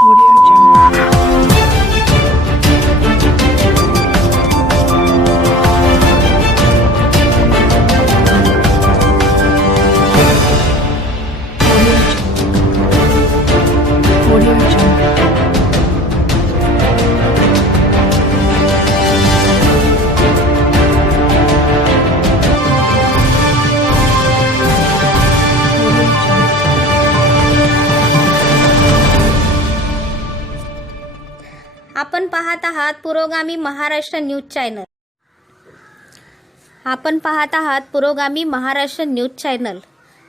Audio पाहत आहात Purogami Maharashtra news channel. आपण पाहत आहात पुरोगामी महाराष्ट्र न्यूज चॅनल.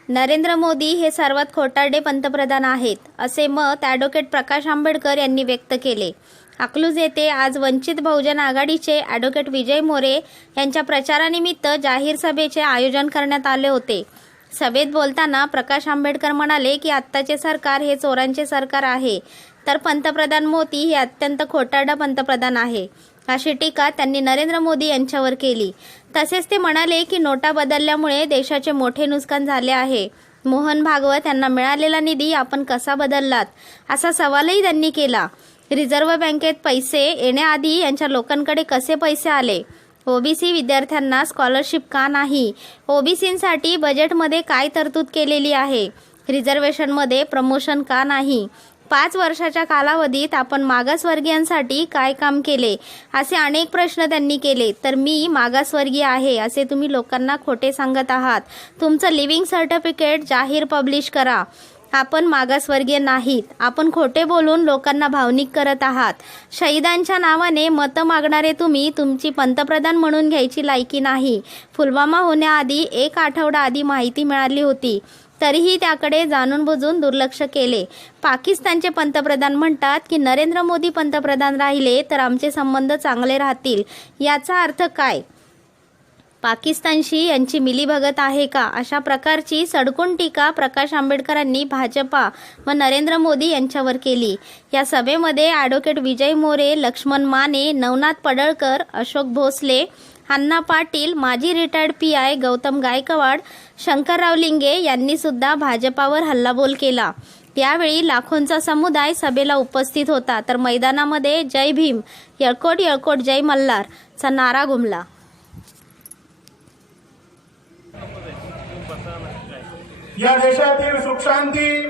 नरेंद्र मोदी हे सर्वात खोटारडे पंतप्रधान आहेत असे मत ॲडव्होकेट प्रकाश आंबेडकर यांनी व्यक्त केले. अकलूज येथे आज वंचित बहुजन आघाडीचे ॲडव्होकेट विजय मोरे यांच्या प्रचारानिमित्त जाहीर सभेचे आयोजन करण्यात आले होते. सभेत बोलताना प्रकाश आंबेडकर म्हणाले की आत्ताचे सरकार हे चोरांचे सरकार आहे. तर पंतप्रधान मोदी हे अत्यंत खोटारडा पंतप्रधान आहे. अशी टीका त्यांनी नरेंद्र मोदी यांच्यावर केली. तसेच ते म्हणाले की नोटा बदलल्यामुळे देशाचे मोठे नुकसान झाले आहे. मोहन भागवत यांना मिळालेला निधी आपण कसा बदललात? असा सवालही त्यांनी केला. रिझर्व्ह बँकेत पैसे येण्याआधी यांच्या लोकांकडे कसे पैसे आले? ओबीसी विद्यार्थ्यांना स्कॉलरशिप का नाही? ओबीसींसाठी बजेटमध्ये काय तरतूद केलेली आहे? रिझर्वेशनमध्ये प्रमोशन का नाही? पाच वर्षाच्या कालावधीत आपण मागासवर्गीयांसाठी काय काम केले? असे अनेक प्रश्न त्यांनी केले. तर मी मागासवर्गीय आहे असे तुम्ही लोकांना खोटे सांगत आहात. तुमचं लिव्हिंग सर्टिफिकेट जाहीर पब्लिश करा. आपण मागासवर्गीय नाहीत. आपण खोटे बोलून लोकांना भावनिक करत आहात. शहीदांच्या नावाने मतं मागणारे तुम्ही तुमची पंतप्रधान म्हणून घ्यायची लायकी नाही. पुलवामा होण्याआधी एक आठवडा आधी माहिती मिळाली होती. तरीही त्याकडे जाणून बुजून दुर्लक्ष केले. पाकिस्तानचे पंतप्रधान म्हणतात की नरेंद्र मोदी पंतप्रधान राहिले तर आमचे संबंध चांगले राहतील. याचा अर्थ काय? पाकिस्तानशी यांची मिलीभगत आहे का? अशा प्रकारची सडकून टीका प्रकाश आंबेडकरांनी भाजपा व नरेंद्र मोदी यांच्यावर केली. या सभेमध्ये ॲडव्होकेट विजय मोरे लक्ष्मण माने नवनाथ पडळकर अशोक भोसले अण्णा पाटील माजी retired P I Gautam Gaikwad Shankarrao Linge यांनी सुद्धा भाजपावर हल्लाबोल केला. यावेळी लाखोंचा समुदाय सभेला उपस्थित होता. तर मैदानामध्ये जय भीम यळकोट यळकोट जय मल्हार चा नारा घुमला या देशातील सुखशांती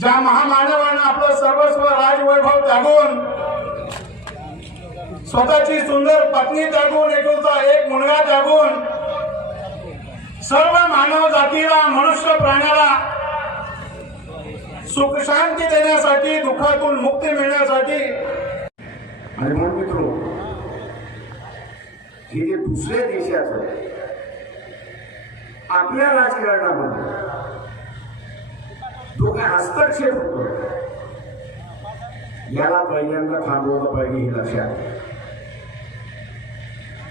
ज्या महामानवानं आपलं सर्वस्व राजवैभव त्यागून स्वतःची सुंदर पत्नी जागून एकुलता एक मुलगा जागून सर्व मानव जातीला मनुष्य प्राण्याला सुख शांती देण्यासाठी दुःखातून मुक्ती मिळण्यासाठी. आणि म्हणून मित्रो हे जे दुसऱ्या देशाचं आपल्या राजकारणामध्ये जो काय हस्तक्षेप होतो. याला पहिल्यांदा थांबवलं पाहिजे हे लक्षात.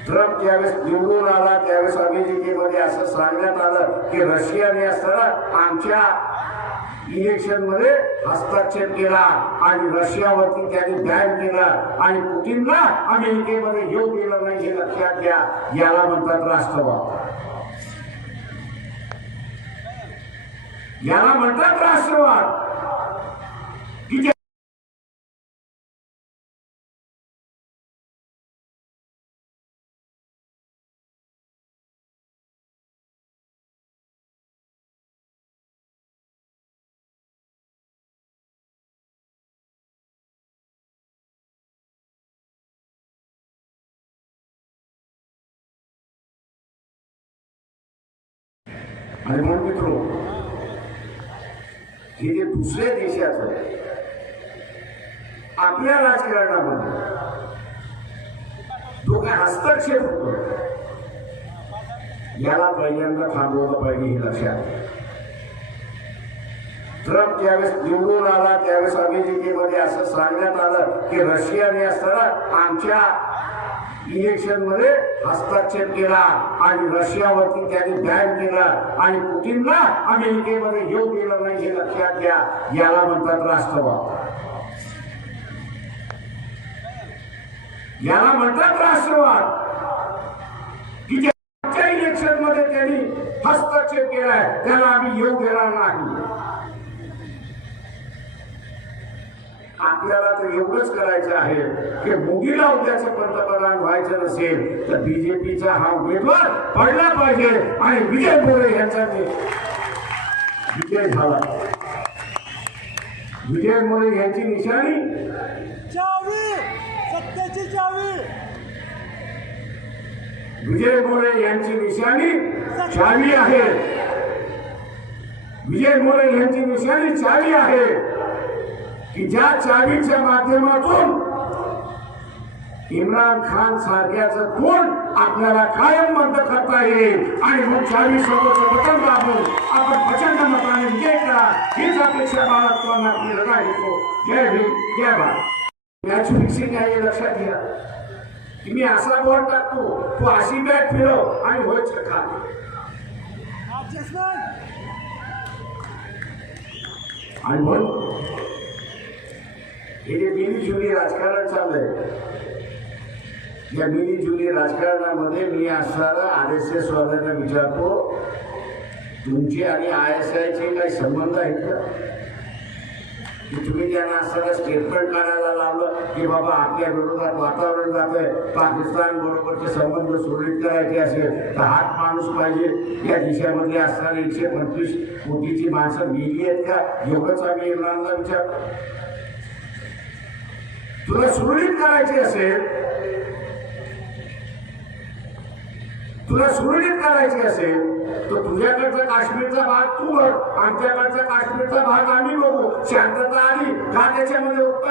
ट्रम्प ज्यावेळेस निवडून आला त्यावेळेस अमेरिकेमध्ये असं सांगण्यात आलं की रशियाने असताना आमच्या इलेक्शनमध्ये हस्ताक्षर केला आणि रशियावरती त्यांनी बॅन केला आणि पुतीनला अमेरिकेमध्ये येऊ दिलं नाही हे लक्षात घ्या. याला म्हणतात राष्ट्रवाद. याला म्हणतात राष्ट्रवाद. आणि म्हणून मित्रो हे जे दुसऱ्या देशाचं आपल्या राजकारणामध्ये जो काय हस्तक्षेप होतो याला पहिल्यांदा थांबवलं पाहिजे हे लक्षात ट्रम्प ज्यावेळेस निवडून आला त्यावेळेस अमेरिकेमध्ये असं सांगण्यात आलं की रशियाने असताना आमच्या इलेक्शनमध्ये हस्तक्षेप केला आणि रशियावरती त्यांनी बॅन केला आणि पुतीनला अमेरिकेमध्ये येऊ गेलं नाही हे लक्षात घ्या. याला म्हणतात राष्ट्रवाद. याला म्हणतात राष्ट्रवाद. की जे आमच्या इलेक्शनमध्ये त्यांनी हस्तक्षेप केलाय त्याला आम्ही येऊ देणार नाही. आपल्याला तर एवढंच करायचं आहे की मोदीला उद्याचं पंतप्रधान व्हायचं नसेल तर बीजेपीचा हा उमेदवार पडला पाहिजे आणि विजय मोरे यांचा विजय झाला. विजय मोरे यांची निशाणी? चावी! सत्याची चावी! विजय मोरे यांची निशाणी चावी आहे. विजय मोरे यांची निशाणी चावी आहे. की ज्या चावीच्या माध्यमातून इम्रान खान सारख्याचं कोण आपल्याला कायम बंद करता येईल? आणि मग चावी सोबत बटन दाबून आपण प्रचंड मताने विजय करा. हीच अपेक्षा महाराष्ट्रांना आपली लढा येतो हो. जय भीम जय भारत. मॅच फिक्सिंग आहे हे लक्षात घ्या. की मी असा बॉल टाकतो तू अशी बॅट फिरव आणि होय खा. आणि म्हणून हे जे मिली जुली राजकारण चाललंय या मिली जुली राजकारणामध्ये मी असणारा आर एस एस वाल्यांना विचारतो तुमची आणि आय एस आयचे काही संबंध आहेत का? की तुम्ही त्यांना असताना स्टेटमेंट काढायला लावलं की बाबा आपल्या विरोधात वातावरण जातंय पाकिस्तान बरोबरचे संबंध सुरळीत करायचे असेल तर हात माणूस पाहिजे. या देशामध्ये असणारी एकशे पंचवीस कोटीची माणसं गेली आहेत का? एवढंच आम्ही इम्रानला विचार तुला सुरळीत करायची असेल तुला सुरळीत करायची असेल तर तुझ्याकडचा काश्मीरचा भाग तू बघ आमच्याकडचा काश्मीरचा भाग आम्ही बघू. शांतता आली का त्याच्यामध्ये उत्तर